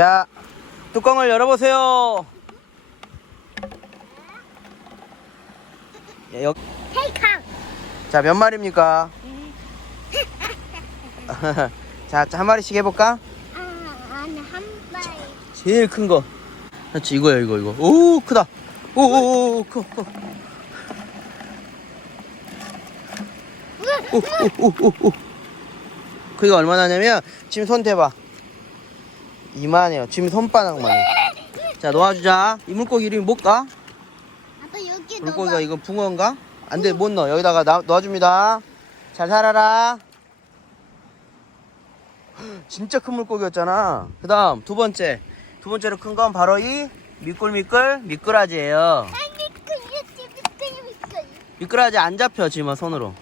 자, 뚜껑을 열어보세요. 예, 여-. 자, 몇 마리입니까? 자, 한 마리씩 해볼까? 아, 안에 한 마리. 제일 큰 거. 그렇지, 이거야, 이거, 이거. 오, 크다. 오, 오, 오, 오, 커, 커. 오, 오, 오, 오, 오. 그게 얼마나 하냐면, 지금 손 대봐. 이만해요. 지금 손바닥만 해. 자, 놓아주자. 이 물고기 이름이 뭘까? 아빠 여기 물고기가 넣어. 이거 붕어인가? 안 돼, 못 넣어. 여기다가 놔, 넣어줍니다. 잘 살아라. 진짜 큰 물고기였잖아. 그 다음, 두 번째. 두 번째로 큰 건 바로 이 미끌미끌 미꾸라지예요. 아니 그게 미끌 미끌. 미꾸라지 안 잡혀, 지금 손으로.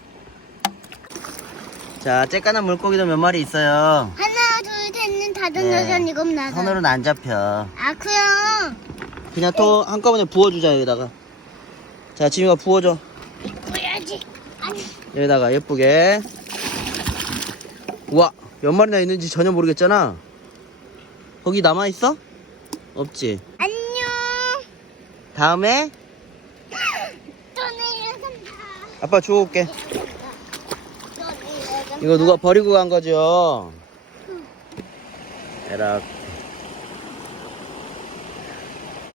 자, 쬐까만 물고기도 몇 마리 있어요. 둘셋넷 다섯 네. 여섯 일곱 여덟. 손으로는 안 잡혀. 아 그럼 그냥 또 한꺼번에 부어주자, 여기다가. 자, 지미가 부어줘. 보여야지. 아니 여기다가 예쁘게 우와 몇 마리나 있는지 전혀 모르겠잖아 거기 남아 있어? 없지 안녕. 다음에 또 내려간다. 아빠 주워 올게 또 내려간다. 이거 누가 버리고 간 거죠? era